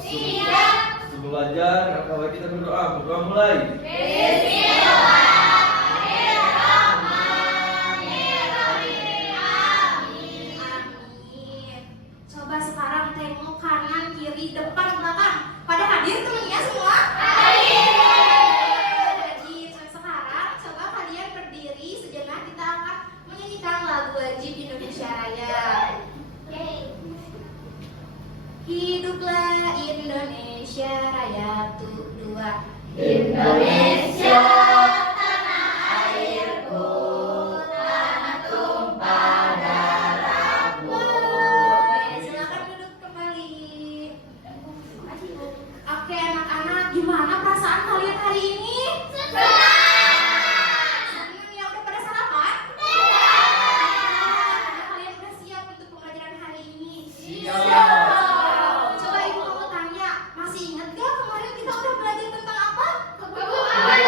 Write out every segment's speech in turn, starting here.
Siap. Sebelum belajar, kakak kita berdoa. Berdoa mulai. Coba sekarang tengok kanan, kiri, depan, belakang. Pada hadir temennya semua? Hadir. Sekarang coba kalian berdiri sejenak, kita akan menyanyikan lagu wajib Indonesia Raya. Hiduplah Indonesia Raya dua. Indonesia tanah airku, tanah tumpah darahku. Oke, silakan duduk kembali. Oke, anak-anak, gimana perasaan kalian hari ini? Senang ya, udah pada sarapan? Kalian udah siap untuk pembelajaran hari ini? Coba ibu mau tanya, masih ingat gak kemarin kita udah belajar tentang apa? Kebutuhan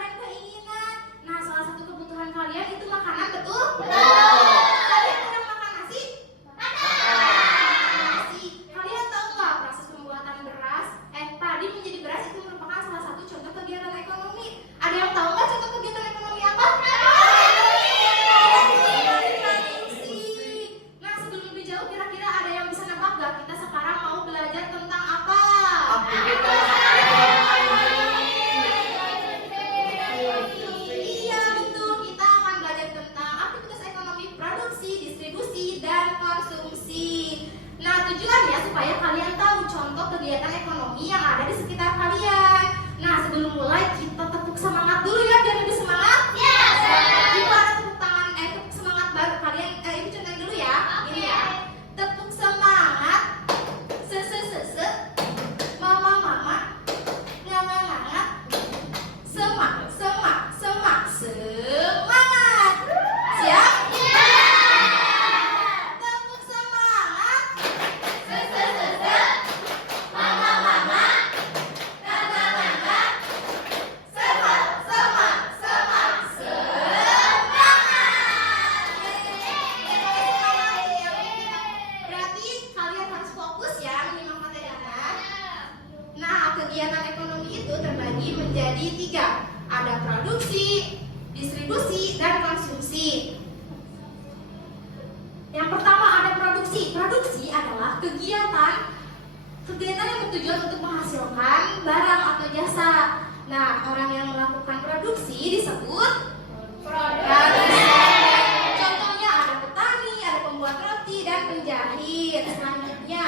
dan keinginan. Nah, salah satu kebutuhan kalian itu makanan, betul? Kalian pernah makan nasi? Nasi. Kalian tahu nggak proses pembuatan padi menjadi beras itu merupakan salah satu contoh kegiatan ekonomi. Ada yang tahu nggak contoh kegiatan ekonomi apa? Nah, sebelum lebih jauh, kira-kira ada yang bisa nebak nggak kita sekarang mau belajar tentang apa? Iya betul, kita akan belajar tentang aktivitas ekonomi produksi, distribusi, dan konsumsi. Nah, tujuannya supaya kalian tahu contoh kegiatan ekonomi yang ada di sekitar kalian. Nah, sebelum mulai kita tepuk semangat dulu ya biar lebih semangat. Gimana tepuk tangan, tepuk semangat baru kalian, ibu contohin dulu ya. Ini ya, tepuk semangat, se, mama, nganga, semak, semangat. Siap? Tepuk semangat. Berarti kalian harus fokus ya menyimak materi anak. Nah, kegiatan ekonomi itu terbagi menjadi 3. Ada produksi, distribusi, dan konsumsi. Yang pertama ada produksi. Produksi adalah kegiatan yang bertujuan untuk menghasilkan barang atau jasa. Nah, orang yang melakukan produksi disebut produsen. Contohnya ada petani, ada pembuat roti, dan penjahit. Selanjutnya,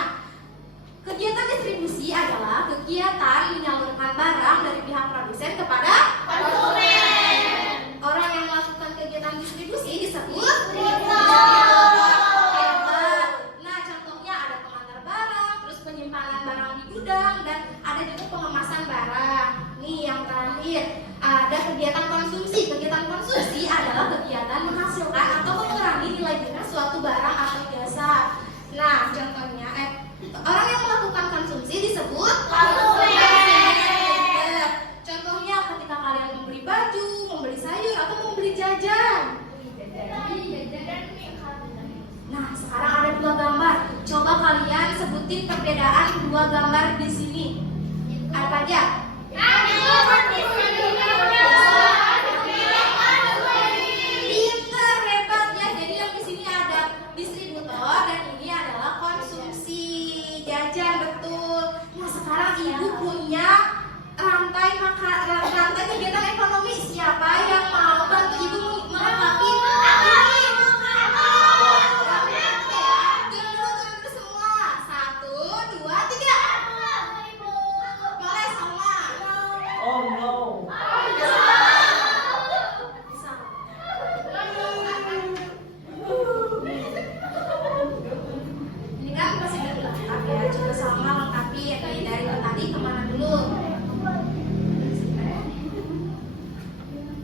kegiatan distribusi adalah kegiatan menyalurkan barang dari pihak produsen kepada konsumen. Orang yang melakukan kegiatan distribusi disebut retailer. Nah, contohnya ada pengantar barang, terus penyimpanan barang di gudang, dan ada juga pengemasan barang. Nih yang terakhir, ada kegiatan konsumsi. Kegiatan konsumsi adalah kegiatan menghasilkan atau mengurangi nilai guna suatu barang atau jasa. Nah, contohnya orang yang melakukan konsumsi disebut konsumen. Contohnya ketika kalian membeli baju, membeli sayur, atau membeli jajan. Nah, sekarang ada 2 gambar. Coba kalian sebutin perbedaan 2 gambar di sini. Apa aja? Pinter, hebat ya. Jadi yang di sini ada distributor dan ini adalah konsumsi, jajan, betul. Nah, sekarang ibu punya rantai kegiatan ekonomi. Siapa yang mau bantu ibu melengkapi ini? Tunggu semua. 1, 2, 3. Boleh semua. Oh no. Bisa. Ini kan masih berlengkap ya. Coba sama lengkapi ya, dari tadi kemana dulu?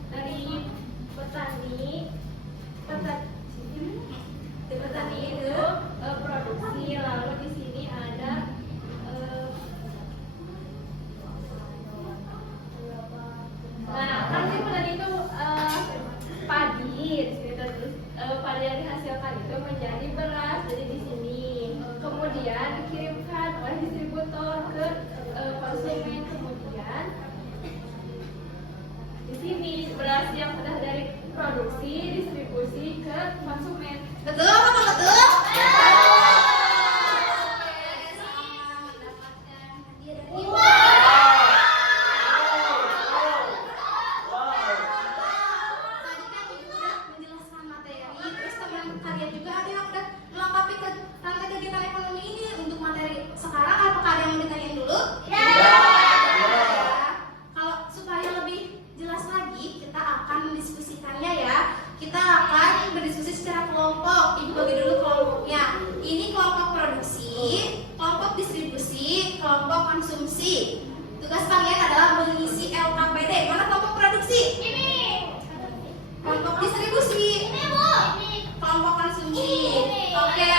Dari petani itu produksi, lalu di sini ada kan sih petani itu padi, terus padi yang dihasilkan itu menjadi beras, jadi di sini kemudian kemudian dikirimkan oleh distributor ke konsumen. Kemudian di sini beras yang sudah dari produksi distribusi ke konsumen. Betul apa betul? Kalian juga ada yang udah melengkapi ke rantai kegiatan ekonomi ini untuk materi sekarang. Apakah ada yang mau ditanyain dulu? Ya. Kalau supaya lebih jelas lagi, kita akan mendiskusikannya ya. Kita akan berdiskusi secara kelompok. Ibu bagi dulu kelompoknya. Ini kelompok produksi, kelompok distribusi, kelompok konsumsi. Tugas kalian adalah mengisi LKPD. Mana kelompok produksi? Ini. Kelompok distribusi. Ini bu. Kelompok konsumsi. Oke.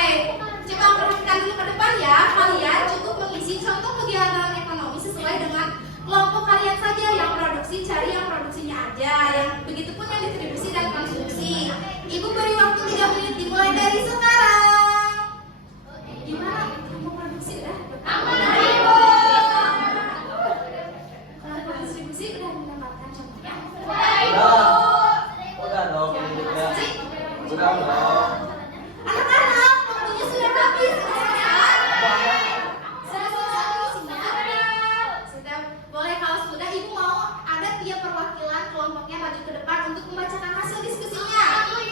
Coba perhatikan dulu ke depan ya. Kalian cukup mengisi contoh kegiatan ekonomi sesuai dengan kelompok kalian saja. Yang produksi cari yang produksinya aja. Yang begitu pun yang distribusi dan konsumsi. Ibu beri waktu 3 menit dimulai dari sekarang. Gimana? Kelompok produksi udah? Aman ibu. Kelompok distribusi udah mendapatkan contohnya? Udah dong, hidupnya. Udah dong. Anak-anak, waktunya sudah habis. Sudah selesai isinya? Sudah. Boleh kalau sudah, ibu mau ada 3 perwakilan kelompoknya maju ke depan untuk membacakan hasil diskusinya.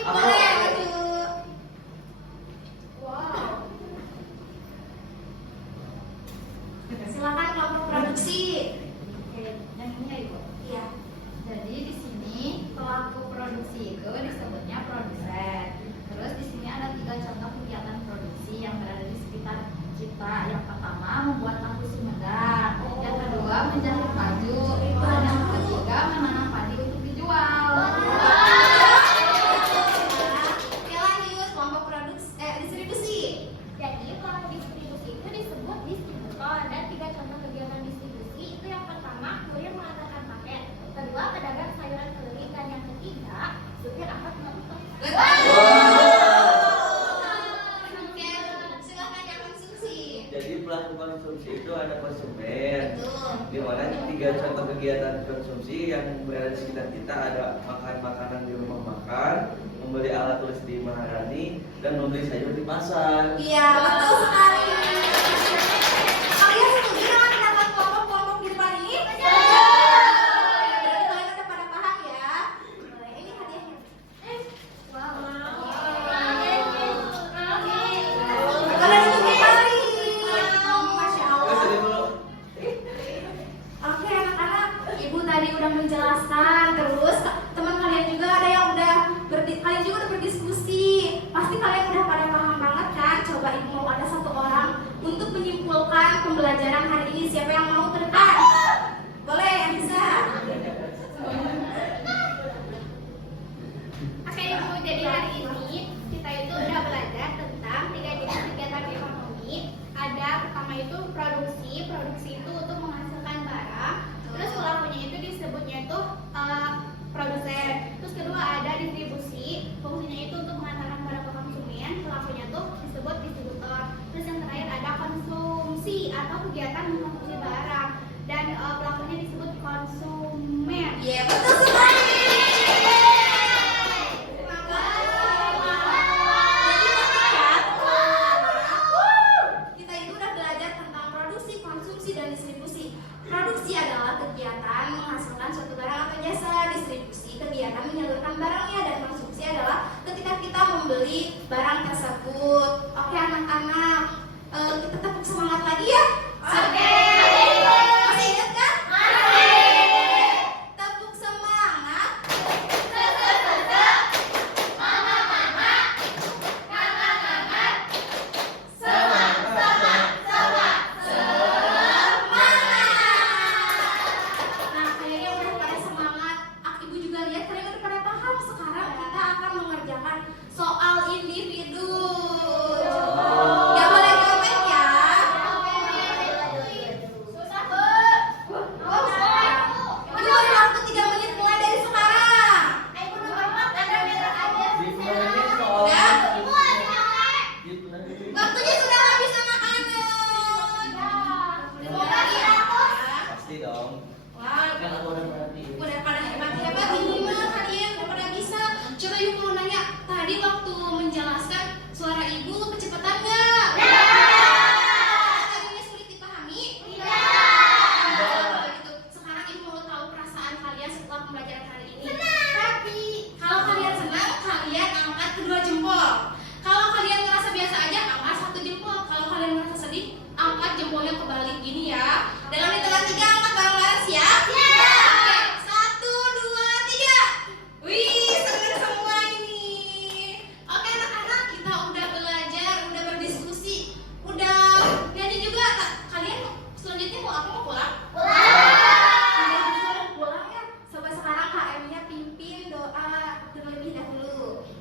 Boleh, maju. Wow. Silakan kelompok produksi. Yang ini ya Ibu. Iya. Jadi di sini pelaku produksi itu disebutnya produsen. Terus di sini ada 3 contoh kegiatan produksi yang berada di sekitar kita. Yang pertama membuat lampu Sumedang. Yang kedua menjahit baju. Dan yang ketiga menanam padi untuk dijual. Oke, lanjut kelompok distribusi. Jadi kelompok distribusi itu disebut distributor. Dan 3 contoh kegiatan distribusi itu yang pertama kurir mengantarkan paket, kedua pedagang sayuran keliling, dan yang ketiga supir angkot pengangkut. Oke, silakan yang konsumsi. Jadi pelaku konsumsi itu ada konsumen. Betul. Di mana 3 contoh kegiatan konsumsi yang berada di sekitar kita ada makan makanan di rumah makan, membeli alat tulis di Maharani, dan membeli sayur di pasar. Iya, betul sekali. Kalian setuju dengan pendapat kelompok-kelompok di depan ini? Berarti kalian udah pada paham ya? Boleh, ini hadiahnya. Kalian tunggu kali. Masya Oke, Allah. sedih dulu. Oke anak-anak, ibu tadi udah menjelaskan. Terus teman kalian juga ada yang udah kalian juga udah berdiskusi. Pasti kalian udah pada paham banget kan? Coba ibu mau ada 1 orang untuk menyimpulkan pembelajaran hari ini. Siapa yang mau ke depan? Boleh, yang bisa. Oke ibu, jadi hari ini kita itu udah belajar tentang 3 jenis kegiatan ekonomi. Ada pertama itu produksi. Produksi itu untuk menghasilkan barang. Terus pelakunya itu disebutnya itu produsen. Terus kedua ada distribusi. Fungsinya itu untuk mengantarkan barang ke konsumen. Pelakunya itu disebut distributor. Terus yang terakhir ada konsumsi atau kegiatan mengkonsumsi barang. Dan pelakunya disebut konsumen. Iya, betul sekali. Kita itu udah belajar tentang produksi, konsumsi, dan distribusi. Produksi adalah kegiatan menghasilkan suatu barang atau jasa. Distribusi kegiatan menyalurkan barangnya, dan konsumsi adalah ketika kita membeli barang tersebut. Oke anak-anak, kita tetap semangat lagi ya. Oke.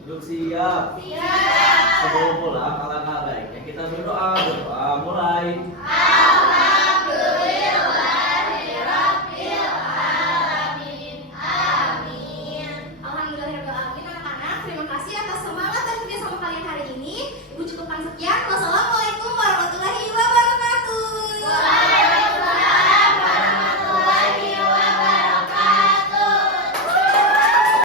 Duduk siap. Siap. Sebelum pulang, alangkah baiknya kita berdoa. Berdoa mulai.